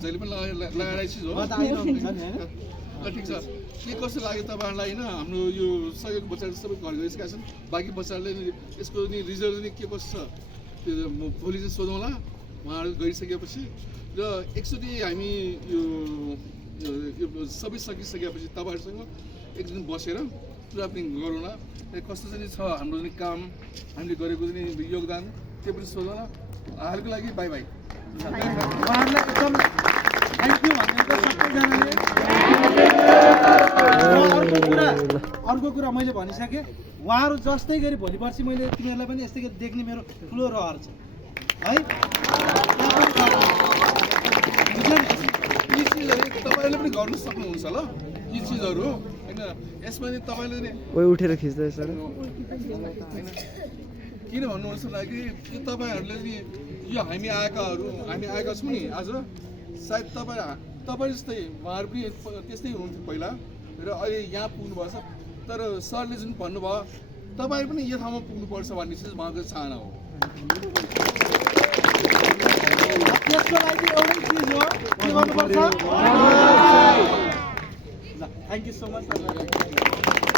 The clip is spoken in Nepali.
जहिले पनि लगाएर चिज हो ल ठिक छ के कस्तो लाग्यो तपाईँहरूलाई होइन हाम्रो यो सहयोग बच्चाहरू सबै घर गइसकेका छन् बाँकी बच्चाहरूले यसको नि रिजल्ट नि के कस्तो छ त्यो भोलि चाहिँ सोधौँला उहाँहरू गइसकेपछि र एकचोटि हामी यो सबै सकिसकेपछि तपाईँहरूसँग एक दिन बसेर कुरा पनि गरौँला कस्तो चाहिँ छ हाम्रो नि काम हामीले गरेको नि योगदान त्यो पनि सोधौँला हालको लागि बाई बाई उहाँहरूलाई एकदम थ्याङ्क यू भनेको सबैजनाले अर्को कुरा मैले भनिसकेँ उहाँहरू जस्तै गरी भोलि पर्सि मैले तिमीहरूलाई पनि यस्तै गरी देख्ने मेरो ठुलो रहर छ है यी चिजहरू तपाईँले पनि गर्नु सक्नुहुन्छ ल यी चिजहरू होइन यसमा नि तपाईँले नि उठेर खिच्दैछ किन भन्नुहुन्छ लागि यो तपाईँहरूले नि यो हामी आएका छौँ नि आज सायद तपाईँ जस्तै उहाँहरू पनि त्यस्तै हुनुहुन्थ्यो पहिला र अहिले यहाँ पुग्नुभएछ तर सरले जुन भन्नुभयो तपाईँ पनि यो ठाउँमा पुग्नुपर्छ भन्ने चाहिँ उहाँको चाहना हो त्यसको लागि एउटै चिज हो के गर्नुपर्छ ल थ्याङ्क यू सो मच